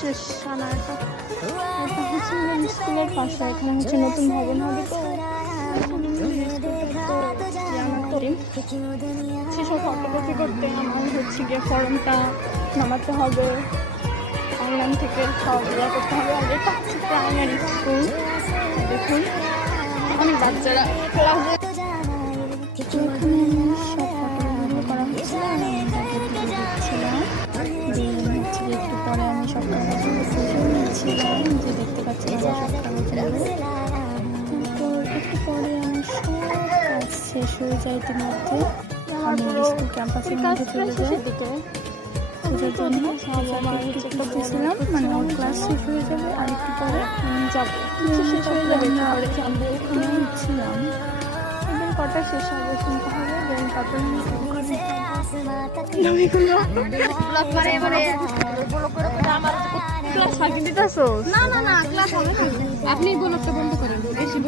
শেষ আনা এটা হচ্ছে স্কুলের পাশে। এখানে হচ্ছে নতুন ভবন হবে, তো সেসব ফটোকপি করতে আমার হচ্ছে গিয়ে ফর্মটা নামাতে হবে, অনলাইন থেকে সব ইয়ে করতে হবে। আর এটা হচ্ছে প্রাইমারি স্কুল, দেখুন অনেক বাচ্চারা ক্লাসে। এখানে সব ফটোগুলো করা হচ্ছিল, একটু পরে আমি সব কাগজগুলো নিচ্ছিলাম, যে দেখতে পাচ্ছি সব কাগজগুলো। তারপর একটু পরে আমি সব কাজ শেষ হয়ে যায় ইতিমধ্যে। আমি স্কুল ক্যাম্পাসের মধ্যে চলে যাই খোঁজার জন্য। ছিলাম মানে ওর ক্লাস শেষ হয়ে যাবে আর একটু পরে আমি যাবো, শেষ হয়ে যাবে যাবো। ওখানে ছিলাম, এবার কটা শেষ হবে শুনতে হবে। তারপরে ক্লাস ফাঁকি দিতেছো? না না না, ক্লাস হবে। আপনি গোলকটা বন্ধ করেন, বেশি